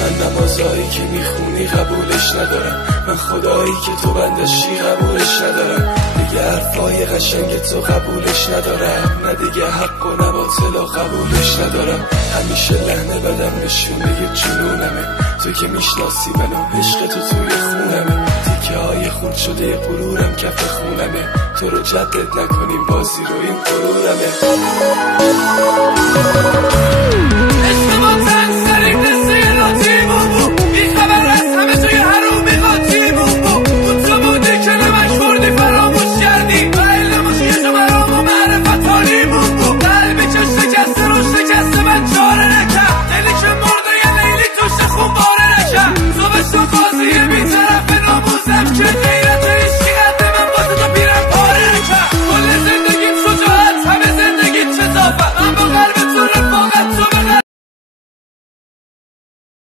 من نمازایی که میخونی قبولش ندارم، من خدایی که تو بندشی قبولش ندارم، دیگه حرفای قشنگ تو قبولش ندارم، نه دیگه حق و نباطل و قبولش ندارم. همیشه لحنه بدم نشونه جنونمه، تو که میشناسی منو عشق تو توی خونمه، تیکه های خون شده غرورم کف خونمه، تو رو جدت نکنیم بازی رو این غرورمه.